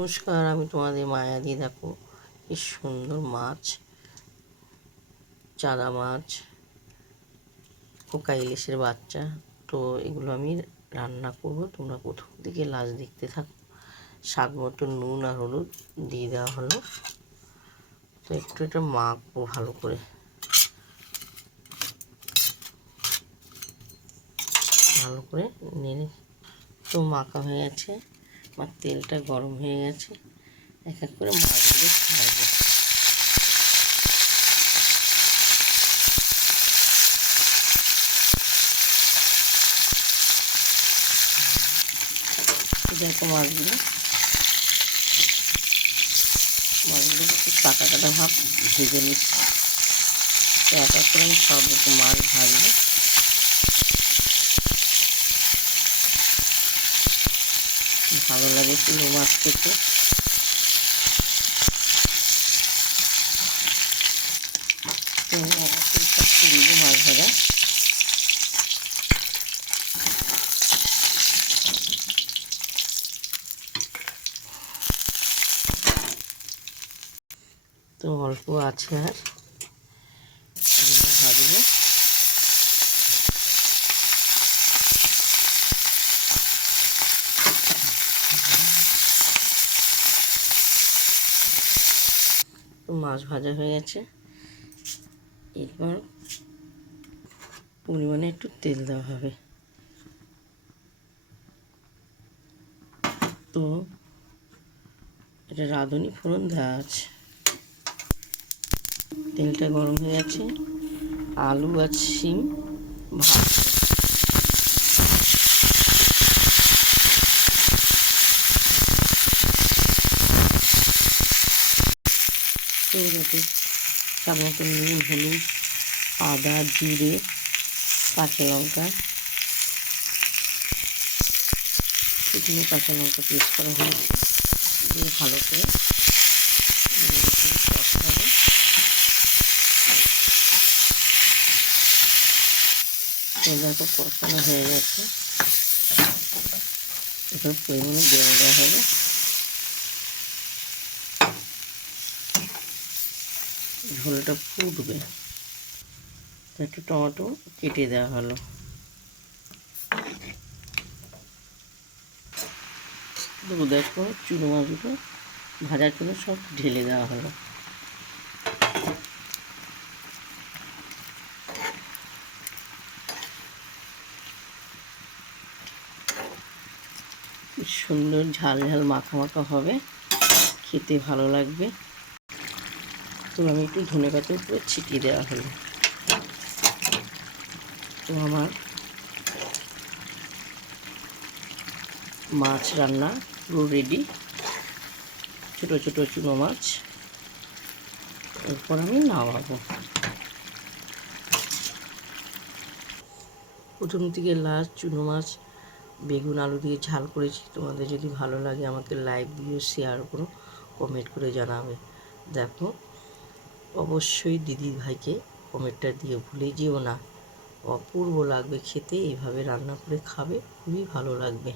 নমস্কার, আমি তোমাদের মায়াদি। দেখো কি সুন্দর মাছ, চারা মাছ, পোকা ইলিশের বাচ্চা। তো এগুলো আমি রান্না করব, তোমরা প্রথম থেকে লাস্ট দেখতে থাকো। স্বাদ মতো নুন আর হলুদ দিয়ে দেওয়া হলো। তো একটু এটা মাখবো ভালো করে, নেড়ে। তো মাখা হয়ে গেছে, আমার তেলটা গরম হয়ে গেছে। এক এক করে মাছগুলো ছাড়বো। দেখো মাছগুলো একটু কাটা কাটা ভাব ভেজে নিচ্ছি। তো এক এক করে আমি সব একটু মাছ ভাজবো। ভালো লাগে চিংড়ি মাছ খেতে। তো সব তুলবো মাছ ভাজা। তো অল্প আছে আর ভাজবো। তো মাছ ভাজা হয়ে গেছে, এরপর পরিমাণে একটু তেল দেওয়া হবে। তো এটা রাঁধুনি ফোড়ন দেওয়া আছে। তেলটা গরম হয়ে গেছে, আলু আর শিম ভাজবো। তো যাতে স্বাদ মতো নুন, হলুদ, আদা, জিরে, কাঁচা লঙ্কা, শুকনো কাঁচা লঙ্কা পেস্ট করা হয়েছে, দিয়ে ভালো করে কষাবো। তো দেখো কষানো হয়ে গেছে, এবার পরিমাণে জল দেওয়া হবে। ঝোলটা ফুটবে, একটু টমেটো কেটে দেওয়া হলো। তো দেখো চুনো মাছগুলো ভাজার জন্য সব ঢেলে দেওয়া হলো। সুন্দর ঝাল ঝাল মাখা মাখা হবে, খেতে ভালো লাগবে। তো আমি একটু ধনেপাতার উপরে ছিটিয়ে দেওয়া হলো। তো আমার মাছ রান্না পুরো রেডি। ছোটো ছোটো চুনো মাছ, এরপর আমি নামাবো। প্রথম থেকে লাস্ট চুনো মাছ বেগুন আলু দিয়ে ঝাল করেছি। তোমাদের যদি ভালো লাগে আমাকে লাইক দিও, শেয়ার করো, কমেন্ট করে জানাবে। দেখো অবশ্যই দিদি ভাইকে কমেন্টটা দিয়ে ভুলে যেও না। অপূর্ব লাগবে খেতে, এইভাবে রান্না করে খাবে, খুবই ভালো লাগবে।